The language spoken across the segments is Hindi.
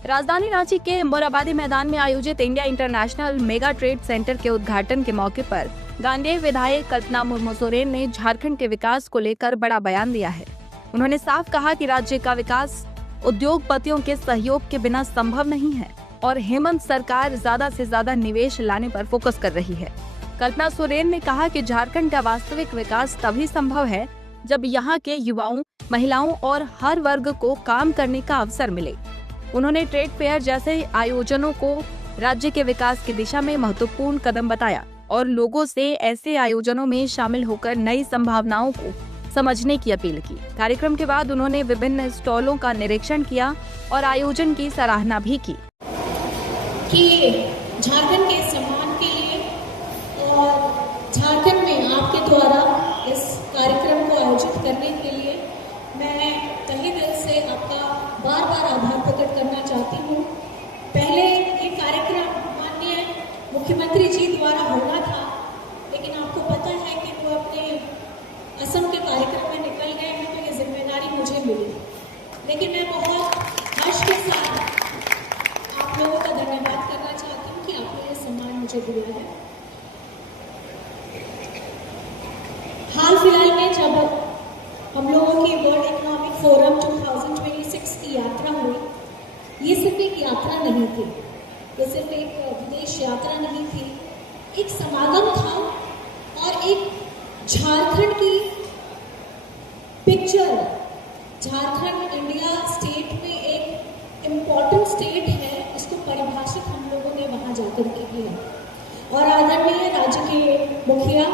राजधानी रांची के मोरहाबादी मैदान में आयोजित India international mega trade centre के उद्घाटन के मौके पर गांडेय विधायक कल्पना मुर्मू सोरेन ने झारखंड के विकास को लेकर बड़ा बयान दिया है। उन्होंने साफ कहा कि राज्य का विकास उद्योगपतियों के सहयोग के बिना संभव नहीं है और हेमंत सरकार ज्यादा से ज्यादा निवेश लाने पर फोकस कर रही है। कल्पना सोरेन ने कहा कि झारखंड का वास्तविक विकास तभी संभव है जब यहाँ के युवाओं, महिलाओं और हर वर्ग को काम करने का अवसर मिले। उन्होंने ट्रेड फेयर जैसे आयोजनों को राज्य के विकास की दिशा में महत्वपूर्ण कदम बताया और लोगों से ऐसे आयोजनों में शामिल होकर नई संभावनाओं को समझने की अपील की। कार्यक्रम के बाद उन्होंने विभिन्न स्टॉलों का निरीक्षण किया और आयोजन की सराहना भी की। कि झारखंड के सम्मान के लिए और झारखंड में आपके द्वारा इस कार्यक्रम को आयोजित करने के लिए मैं तहे दिल से आपका बार बार आभार प्रकट करना चाहती हूँ। पहले ये कार्यक्रम माननीय मुख्यमंत्री जी द्वारा होना था, लेकिन आपको पता है कि वो अपने असम के कार्यक्रम में निकल गए हैं, तो ये जिम्मेदारी मुझे मिली। लेकिन मैं बहुत हर्ष के साथ आप लोगों का धन्यवाद करना चाहती हूँ कि आपने ये सम्मान मुझे दिया है। हाल फिलहाल में जब हम लोगों की वर्ल्ड इकोनॉमिक फोरम 2026 की यात्रा हुई, ये सिर्फ एक यात्रा नहीं थी, ये सिर्फ एक विदेश यात्रा नहीं थी, एक समागम था और एक झारखंड की पिक्चर, झारखंड इंडिया स्टेट में एक इम्पॉर्टेंट स्टेट है, इसको परिभाषित हम लोगों ने वहां जाकर के किया। और आदरणीय राज्य के मुखिया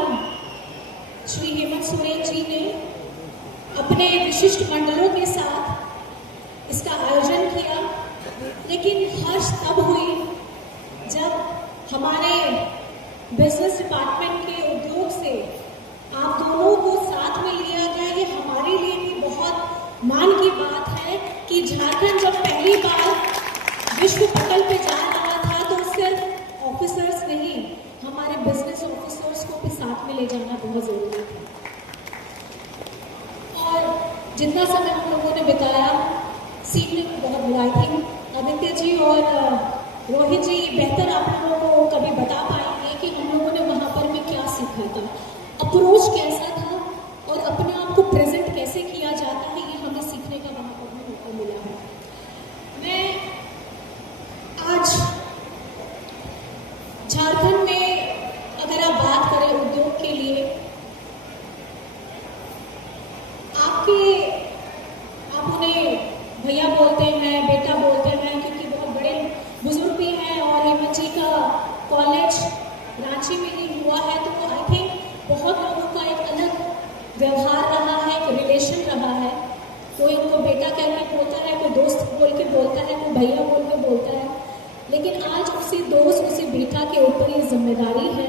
श्री हेमंत सोरेन जी ने अपने विशिष्ट मंडलों के साथ इसका आयोजन किया। लेकिन हर्ष तब हुई जब हमारे बिजनेस डिपार्टमेंट के उद्योग से आप दोनों को साथ में लिया गया। ये हमारे लिए भी बहुत मान की बात है कि झारखंड जब पहली बार विश्व पटल पे जा रहा था तो सिर्फ ऑफिसर्स नहीं, हमारे बिजनेस ऑफिसर्स को भी साथ में ले जाना बहुत जरूरी था। और जितना समय हम लोगों ने बिताया सीखने को बहुत मिला। आई थिंक आदित्य जी और रोहित जी बेहतर आप लोगों को कभी बता पाएंगे कि हम लोगों ने वहाँ पर में क्या सीखा था, अप्रोच कैसा था और अपने आप को प्रेजेंट कैसे किया जाता है, ये हमें सीखने का वहाँ पर भी मौका मिला है। मैं आज झारखंड में अगर आप बात करें उद्योग के लिए, आप उन्हें भैया बोलते हैं, बेटा बोलते हैं, क्योंकि बहुत बड़े बुजुर्ग भी हैं और हेमंत जी का कॉलेज रांची में ही हुआ है, तो आई थिंक बहुत लोगों का एक अलग व्यवहार रहा है, एक रिलेशन रहा है। कोई उनको बेटा कह के बोलता है, कोई दोस्त बोल के बोलता है, कोई भैया बोल के बोलता है। लेकिन आज उसी दोस्त, उसी बेटा के ऊपर ये जिम्मेदारी है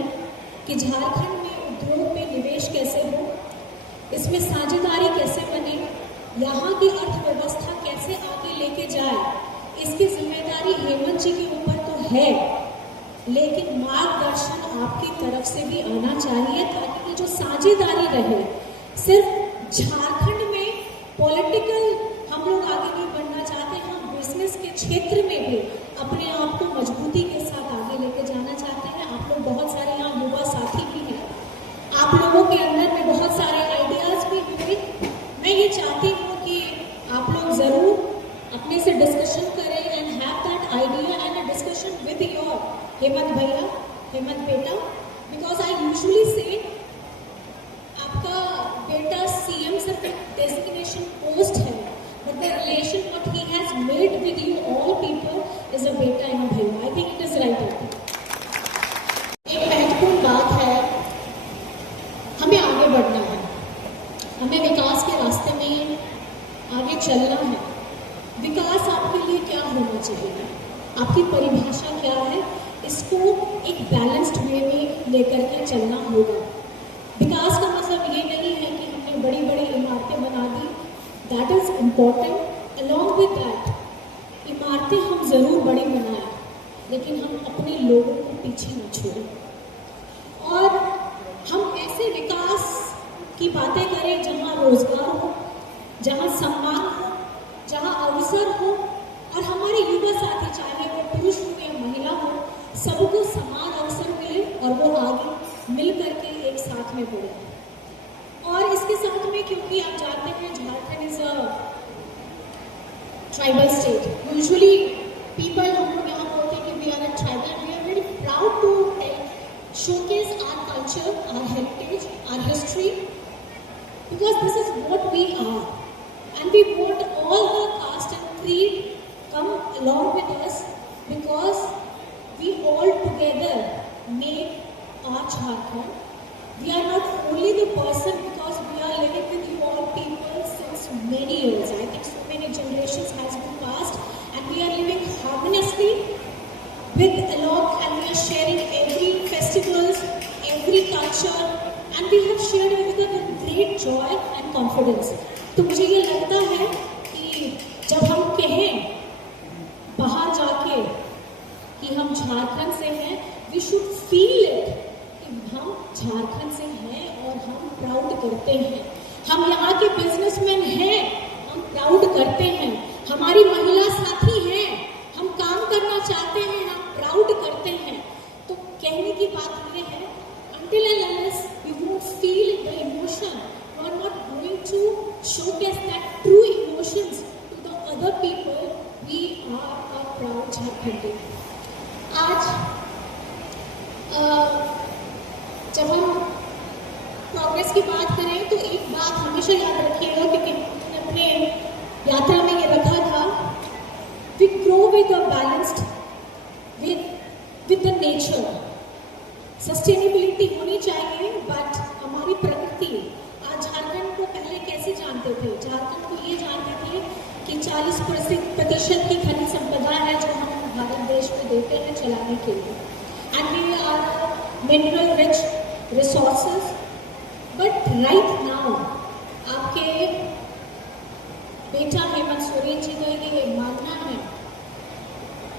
कि झारखंड में उद्योग में निवेश कैसे हो, इसमें साझेदारी कैसे बने, यहाँ की अर्थव्यवस्था कैसे आगे लेके जाए, इसकी जिम्मेदारी हेमंत जी के ऊपर तो है, लेकिन मार्गदर्शन आपकी तरफ से भी आना चाहिए ताकि ये जो साझेदारी रहे। सिर्फ झारखंड में पॉलिटिकल हम लोग आगे नहीं बढ़ना चाहते, हम बिजनेस के क्षेत्र में भी अपने आप को मजबूती के साथ आगे लेके जाना चाहते हैं। आप लोग बहुत सारे यहाँ युवा साथी भी हैं, आप लोगों के अंदर में बहुत सारे आइडियाज भी हुए। मैं ये चाहती हूँ कि आप लोग जरूर अपने से डिस्कशन करें and have that idea and a discussion with your Hemant भैया, हेमंत बेटा, बिकॉज आई यूजुअली से आपका बेटा सीएम सिर्फ डेजिग्नेशन पोस्ट है, but the relation what he has made with you all people is a बेटा एंड भैया। I think it is right. एक महत्वपूर्ण बात है, हमें आगे बढ़ना है, हमें विकास के रास्ते में आगे चलना है। विकास आपके लिए क्या होना चाहिए, आपकी परिभाषा क्या है, इसको एक बैलेंस्ड वे में लेकर के चलना होगा। विकास का मतलब ये नहीं है कि हमने बड़ी बड़ी इमारतें बना दी, that is important. Along with that इमारतें हम जरूर बड़ी बनाएं, लेकिन हम अपने लोगों को पीछे न छोड़ें और हम ऐसे विकास की बातें करें जहाँ रोजगार हो, जहाँ सम्मान हो, जहाँ अवसर हो और हमारे युवा साथी में पड़े। और इसके साथ में, क्योंकि आप जानते हैं Jharkhand is a tribal state, usually people, हम लोग यहाँ बोलते हैं कि we are a tribal, we are very proud to showcase our culture, our heritage, our history, because this is what we are, and we want all the caste and creed come along with us, because we all together make our Jharkhand. We are not only the person, because we are living with you all people since many years. I think so many generations has been passed, and we are living harmoniously with along, and we are sharing every festivals, every culture, and we have shared everything with great joy and confidence. तो मुझे ये लगता है कि जब हम कहें बाहर जाके कि हम झारखंड से हैं, we should feel it कि हम झारखंड से हैं और हम प्राउड करते हैं। हम यहाँ के बिजनेसमैन हैं, हम प्राउड करते हैं। हमारी महिला साथी हैं, हम काम करना चाहते हैं, हम प्राउड करते हैं। तो कहने की बात ये है, until and unless we won't feel the emotion, we are not going to showcase that true emotions to the other people. We are a proud Jharkhandi. आज जब हम प्रोग्रेस की बात करें तो एक बात हमेशा याद रखिएगा, क्योंकि हमने अपने यात्रा में ये रखा था, we grow with a balanced with the nature. Sustainability होनी चाहिए, बट हमारी प्रकृति, आज झारखंड को पहले कैसे जानते थे? झारखंड को ये जानते थे कि 40% की खनिज संपदा है जो हम भारत देश को देते हैं चलाने के लिए, and we are mineral rich resources. But right now आपके बेटा हेमंत सोरेन जी का ये मानना है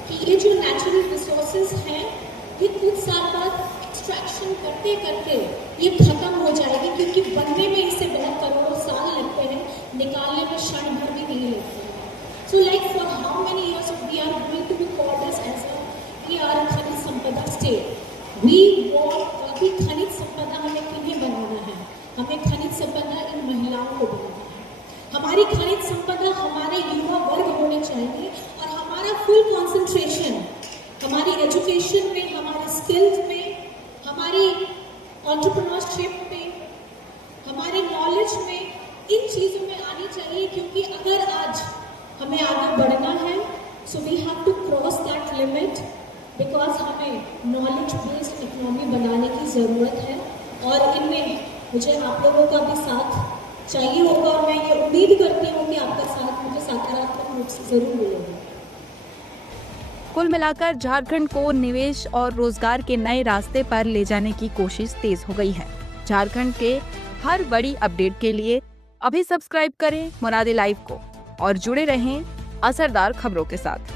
कि ये जो नेचुरल रिसोर्सेज हैं, ये कुछ साल बाद एक्सट्रैक्शन करते करते ये खत्म हो जाएगी, क्योंकि बनने में इसे बहुत करोड़ों साल लगते हैं, निकालने में क्षण भर भी नहीं लगते हैं। So like for how many years we are going to be called as we are a खनिज संपदा स्टेट। वी वांट कि खनिज संपदा हमें किन्हें बनाना है? हमें खनिज संपदा इन महिलाओं को बनाना है। हमारी खनिज संपदा हमारे युवा वर्ग होने चाहिए, और हमारा फुल कंसंट्रेशन हमारी एजुकेशन में, हमारे स्किल्स में, हमारी एंटरप्रेन्योरशिप में, हमारे नॉलेज में, इन चीज़ों में आनी चाहिए। क्योंकि अगर आज हमें आगे बढ़ना है, so we have to cross that limit, because हमें नॉलेज बेस्ड इकोनॉमी बनाने की ज़रूरत है, और इनमें मुझे आप लोगों का भी साथ चाहिए होगा, और मैं ये उम्मीद करती हूँ कि आपका साथ मुझे सकारात्मक रूप से ज़रूर मिलेगा। कुल मिलाकर झारखंड को निवेश और रोजगार के नए रास्ते पर ले जाने की कोशिश तेज हो गई है। झारखंड के हर बड़ी अपडेट के लिए अभी सब्सक्राइब करें मुनादी लाइव को और जुड़े रहें असरदार खबरों के साथ।